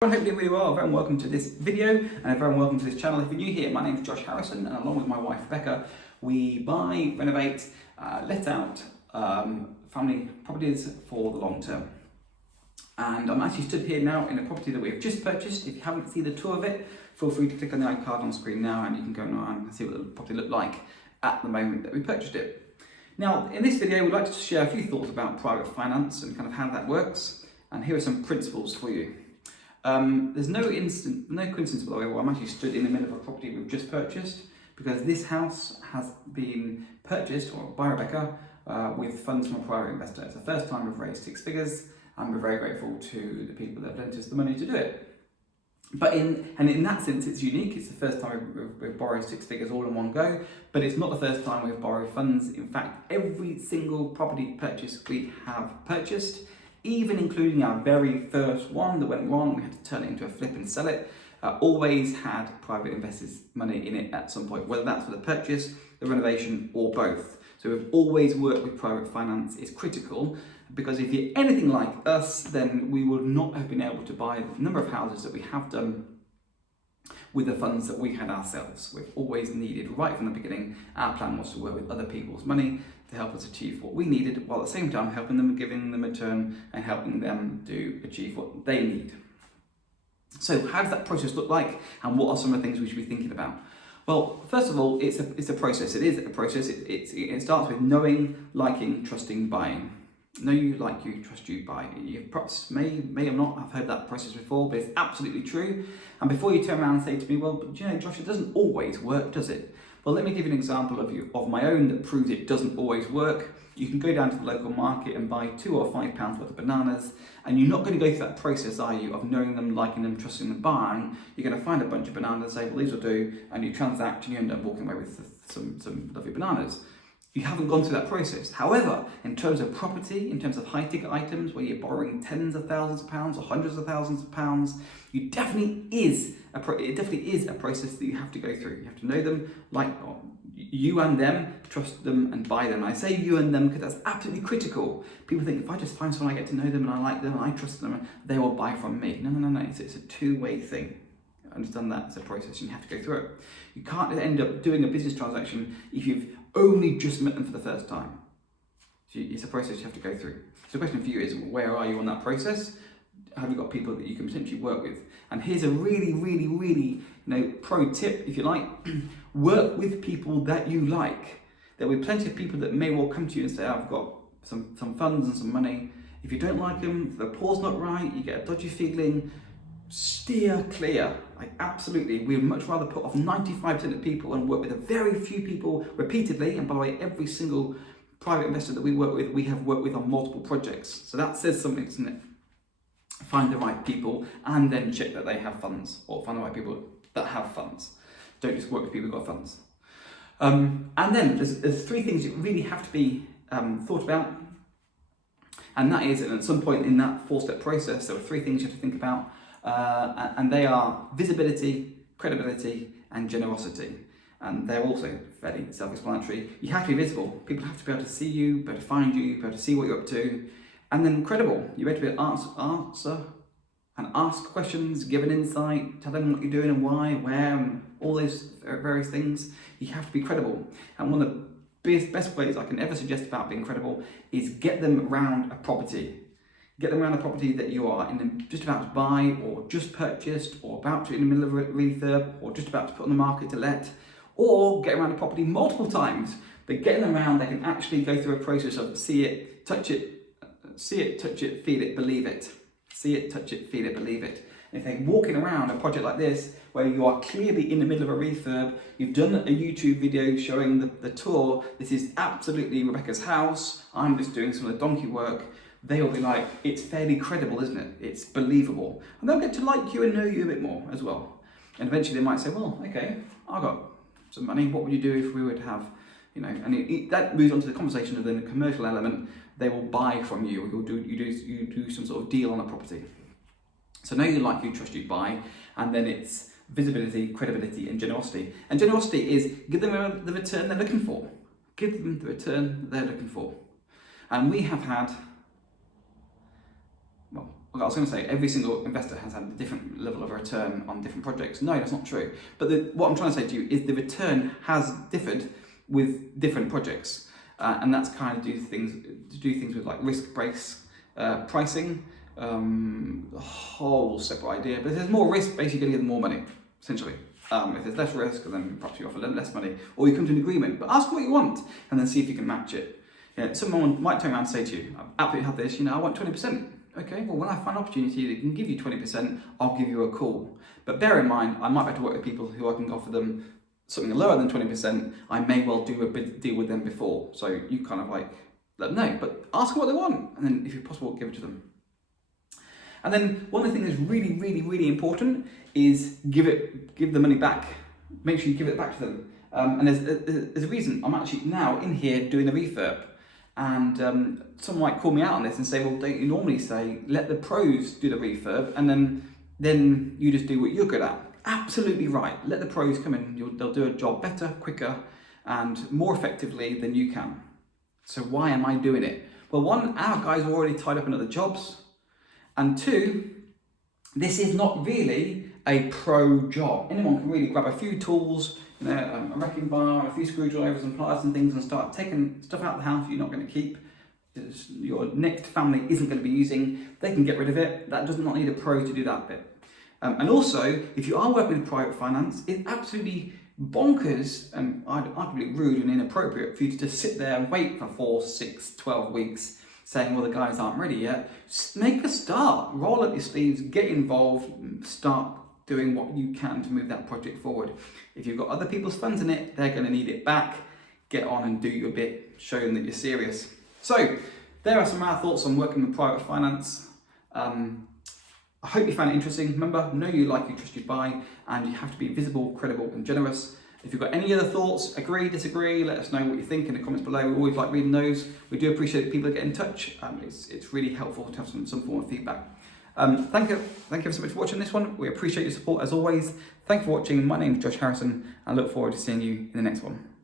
I hope you're doing really well. A very welcome to this video and a very welcome to this channel. If you're new here, my name is Josh Harrison, and along with my wife Becca, we buy, renovate, let out family properties for the long term. And I'm actually stood here now in a property that we've just purchased. If you haven't seen the tour of it, feel free to click on the icon on screen now and you can go and see what the property looked like at the moment that we purchased it. Now, in this video, we'd like to share a few thoughts about private finance and kind of how that works. And here are some principles for you. There's no coincidence, by the way, where I'm actually stood in the middle of a property we've just purchased, because this house has been purchased by Rebecca with funds from a private investor. It's the first time we've raised six figures, and we're very grateful to the people that have lent us the money to do it. But in that sense, it's unique. It's the first time we've borrowed six figures all in one go, but it's not the first time we've borrowed funds. In fact, every single property purchase we have purchased, even including our very first one that went wrong, we had to turn it into a flip and sell it, always had private investors' money in it at some point, whether that's for the purchase, the renovation, or both. So we've always worked with private finance. It's critical, because if you're anything like us, then we would not have been able to buy the number of houses that we have done with the funds that we had ourselves. We've always needed, right from the beginning, our plan was to work with other people's money to help us achieve what we needed, while at the same time helping them, giving them a return and helping them to achieve what they need. So how does that process look like, and what are some of the things we should be thinking about? Well, first of all, it's a process. It is a process. It starts with knowing, liking, trusting, buying. Know you, like you, trust you, buy. You perhaps may or not have heard that process before, but it's absolutely true. And before you turn around and say to me, well, but you know, Josh, it doesn't always work, does it? Well, let me give you an example of my own that proves it doesn't always work. You can go down to the local market and buy £2 or £5 worth of bananas, and you're not going to go through that process, are you, of knowing them, liking them, trusting them, buying. You're going to find a bunch of bananas, say, well, these will do, and you transact and you end up walking away with some lovely bananas. You haven't gone through that process. However, in terms of property, in terms of high-ticket items where you're borrowing tens of thousands of pounds or hundreds of thousands of pounds, it definitely is a process that you have to go through. You have to know them, like you and them, trust them and buy them. I say you and them because that's absolutely critical. People think if I just find someone, I get to know them and I like them and I trust them, they will buy from me. No. It's a two-way thing. Understand that it's a process, and you have to go through it. You can't end up doing a business transaction if you've only just met them for the first time. So it's a process you have to go through. So the question for you is, where are you on that process? Have you got people that you can potentially work with? And here's a really pro tip, if you like. Work with people that you like. There will be plenty of people that may well come to you and say, I've got some funds and some money. If you don't like them, the rapport's not right, you get a dodgy feeling, steer clear. Like, absolutely, we'd much rather put off 95% of people and work with a very few people repeatedly. And by the way, every single private investor that we work with, we have worked with on multiple projects. So that says something, doesn't it? Find the right people and then check that they have funds, or find the right people that have funds. Don't just work with people who've got funds. And then there's three things that really have to be thought about. And that is, and at some point in that four-step process, there are three things you have to think about. And they are visibility, credibility, and generosity. And they're also fairly self-explanatory. You have to be visible. People have to be able to see you, be able to find you, be able to see what you're up to. And then credible. You have to be able to answer and ask questions, give an insight, tell them what you're doing and why, where, and all those various things. You have to be credible. And one of the best ways I can ever suggest about being credible is get them around a property. Get them around a property that you are just about to buy, or just purchased, or about to in the middle of a refurb, or just about to put on the market to let, or get around a property multiple times. But getting them around, they can actually go through a process of see it, touch it, feel it, believe it. See it, touch it, feel it, believe it. And if they're walking around a project like this, where you are clearly in the middle of a refurb, you've done a YouTube video showing the tour, this is absolutely Rebecca's house, I'm just doing some of the donkey work, they will be like, it's fairly credible, isn't it? It's believable. And they'll get to like you and know you a bit more as well. And eventually they might say, well, okay, I've got some money, what would you do if we would have, you know, and that moves on to the conversation of then the commercial element. They will buy from you, or you do some sort of deal on a property. So know you, like you, trust you, buy, and then it's visibility, credibility, and generosity. And generosity is give them the return they're looking for. Give them the return they're looking for. And we have had, well, I was going to say every single investor has had a different level of return on different projects. No, that's not true. But what I'm trying to say to you is the return has differed with different projects, and that's kind of do things with like risk-based pricing, a whole separate idea. But if there's more risk, basically you're going to get more money, essentially. If there's less risk, then perhaps you offer less money, or you come to an agreement. But ask what you want, and then see if you can match it. Someone might turn around and say to you, "I absolutely have this. I want 20%." Okay, well, when I find an opportunity that can give you 20%, I'll give you a call. But bear in mind, I might have to work with people who I can offer them something lower than 20%. I may well do a big deal with them before. So you kind of like let them know, but ask them what they want, and then if it's possible, give it to them. And then one of the things that's really, really, really important is give the money back. Make sure you give it back to them. And there's a reason I'm actually now in here doing the refurb. And someone might call me out on this and say, well, don't you normally say, let the pros do the refurb and then you just do what you're good at? Absolutely right. Let the pros come in. They'll do a job better, quicker, and more effectively than you can. So why am I doing it? Well, one, our guys are already tied up in other jobs. And two, this is not really a pro job. Anyone can really grab a few tools, a wrecking bar, a few screwdrivers and pliers and things, and start taking stuff out of the house you're not going to keep, your next family isn't going to be using. They can get rid of it. That does not need a pro to do that bit. And also, if you are working with private finance, it's absolutely bonkers and arguably rude and inappropriate for you to just sit there and wait for 4, 6, 12 weeks saying, well, the guys aren't ready yet. Just make a start, roll up your sleeves, get involved, start doing what you can to move that project forward. If you've got other people's funds in it, they're going to need it back. Get on and do your bit, show them that you're serious. So there are some of our thoughts on working with private finance. I hope you found it interesting. Remember, know you like, you trust, you buy, and you have to be visible, credible, and generous. If you've got any other thoughts, agree, disagree, let us know what you think in the comments below. We always like reading those. We do appreciate people that get in touch. It's really helpful to have some form of feedback. Thank you so much for watching this one. We appreciate your support as always. Thank you for watching. My name is Josh Harrison, and I look forward to seeing you in the next one.